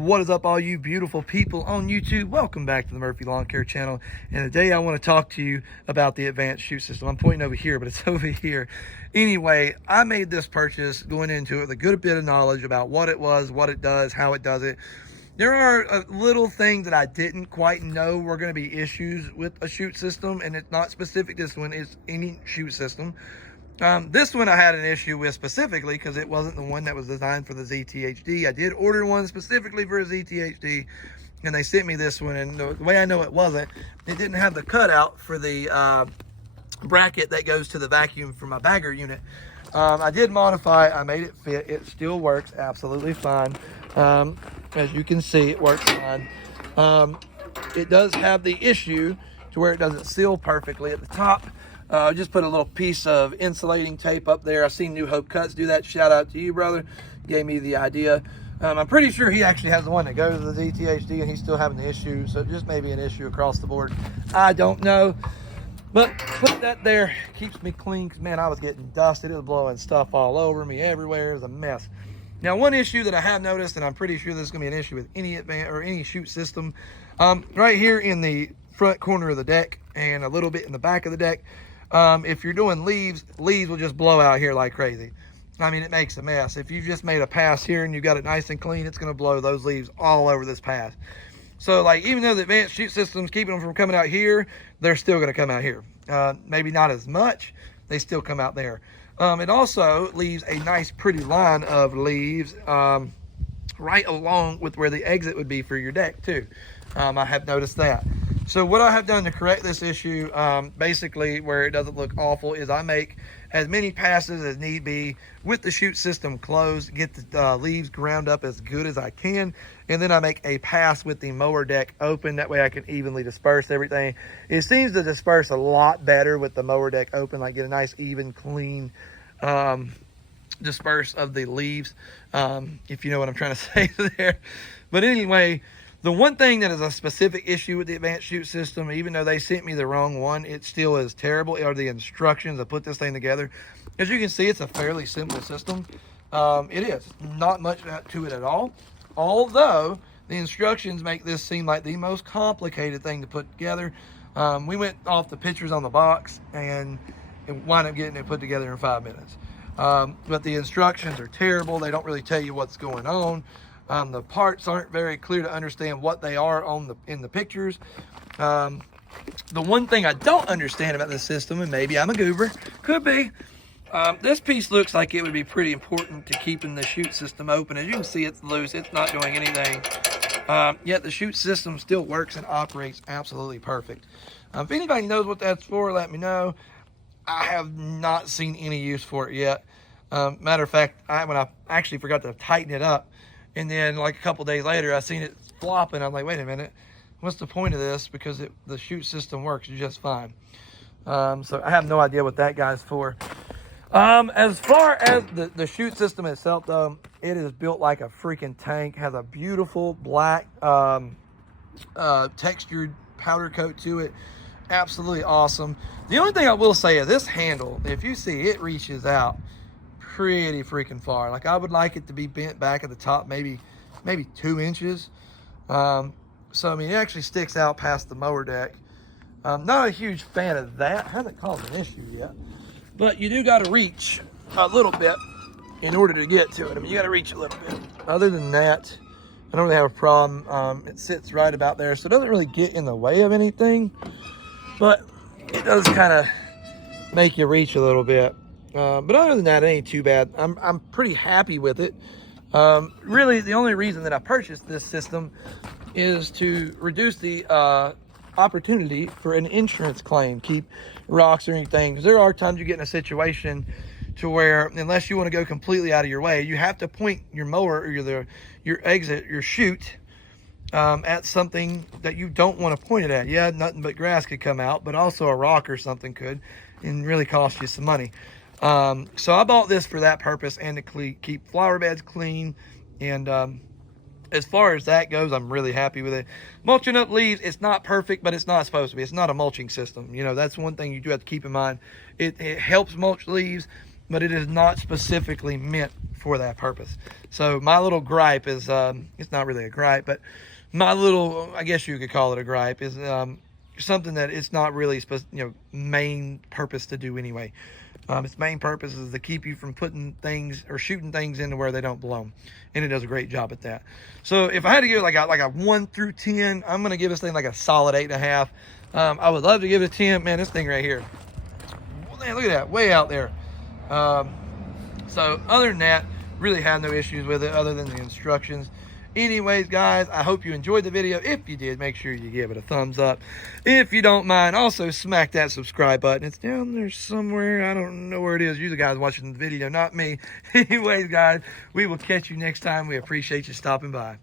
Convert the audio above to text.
What is up, all you beautiful people on YouTube? Welcome back to the Murphy Lawn Care channel. And today I want to talk to you about the advanced chute system. I'm pointing over here, but it's over here. Anyway, I made this purchase going into it with a good bit of knowledge about what it was, what it does, how it does it. There are little things that I didn't quite know were going to be issues with a chute system, and it's not specific to this one, it's any chute system. This one I had an issue with specifically because it wasn't the one that was designed for the ZTHD. I did order one specifically for a ZTHD, and they sent me this one, and the way I know it wasn't, it didn't have the cutout for the bracket that goes to the vacuum for my bagger unit. I did modify it. I made it fit. It still works absolutely fine. As you can see, it works fine. It does have the issue to where it doesn't seal perfectly at the top. Just put a little piece of insulating tape up there. I've seen New Hope Cuts do that. Shout out to you, brother. Gave me the idea. I'm pretty sure he actually has the one that goes to the ZTHD, and he's still having the issue. So it just may be an issue across the board. I don't know. But put that there. Keeps me clean because, man, I was getting dusted. It was blowing stuff all over me everywhere. It was a mess. Now, one issue that I have noticed, and I'm pretty sure this is going to be an issue with any advanced or any chute system, right here in the front corner of the deck and a little bit in the back of the deck, if you're doing leaves will just blow out here like crazy. I mean, it makes a mess. If you've just made a pass here and you've got it nice and clean, it's going to blow those leaves all over this pass. So, like, even though the advanced chute system's keeping them from coming out here, they're still going to come out here. Maybe not as much. They still come out there. It also leaves a nice, pretty line of leaves right along with where the exit would be for your deck, too. I have noticed that. So what I have done to correct this issue, basically where it doesn't look awful, is I make as many passes as need be with the chute system closed, get the leaves ground up as good as I can, and then I make a pass with the mower deck open. That way I can evenly disperse everything. It seems to disperse a lot better with the mower deck open, like get a nice, even, clean disperse of the leaves, if you know what I'm trying to say there. But anyway, the one thing that is a specific issue with the advanced chute system, even though they sent me the wrong one, it still is terrible, are the instructions to put this thing together. As you can see, it's a fairly simple system. It is. Not much to it at all. Although, the instructions make this seem like the most complicated thing to put together. We went off the pictures on the box and wound up getting it put together in 5 minutes. But the instructions are terrible. They don't really tell you what's going on. The parts aren't very clear to understand what they are in the pictures. The one thing I don't understand about this system, and maybe I'm a goober, could be, this piece looks like it would be pretty important to keeping the chute system open. As you can see, it's loose. It's not doing anything. Yet the chute system still works and operates absolutely perfect. If anybody knows what that's for, let me know. I have not seen any use for it yet. Matter of fact, when I actually forgot to tighten it up, and then like a couple days later, I seen it flopping. I'm like, wait a minute, what's the point of this? Because the chute system works just fine. So I have no idea what that guy's for. As far as the chute system itself, though, it is built like a freaking tank. Has a beautiful black textured powder coat to it. Absolutely awesome. The only thing I will say is this handle, if you see, it reaches out pretty freaking far. Like, I would like it to be bent back at the top, maybe 2 inches. So I mean, it actually sticks out past the mower deck. Not a huge fan of that. Hasn't caused an issue yet, but you do got to reach a little bit in order to get to it. I mean, you got to reach a little bit. Other than that, I don't really have a problem. It sits right about there, so it doesn't really get in the way of anything, but it does kind of make you reach a little bit. But other than that, it ain't too bad. I'm pretty happy with it. Really, the only reason that I purchased this system is to reduce the opportunity for an insurance claim, keep rocks or anything. Because there are times you get in a situation to where, unless you want to go completely out of your way, you have to point your mower or your exit, your chute, at something that you don't want to point it at. Yeah, nothing but grass could come out, but also a rock or something could, and really cost you some money. So I bought this for that purpose and to keep flower beds clean. And as far as that goes, I'm really happy with it. Mulching up leaves, it's not perfect, but it's not supposed to be. It's not a mulching system. You know, that's one thing you do have to keep in mind. It helps mulch leaves. but it is not specifically meant for that purpose. So my little gripe is, it's not really a gripe, but my little, I guess you could call it a gripe, is something that it's not really supposed, main purpose to do anyway. Its main purpose is to keep you from putting things or shooting things into where they don't belong, and it does a great job at that. So if I had to give it like a 1 through 10, I'm gonna give this thing like a solid 8.5. I would love to give it a 10. Man, this thing right here, man, look at that, way out there. So other than that, really have no issues with it other than the instructions. Anyways, guys, I hope you enjoyed the video. If you did, make sure you give it a thumbs up. If you don't mind, also smack that subscribe button. It's down there somewhere. I don't know where it is. You the guys watching the video, not me. Anyways, guys, we will catch you next time. We appreciate you stopping by.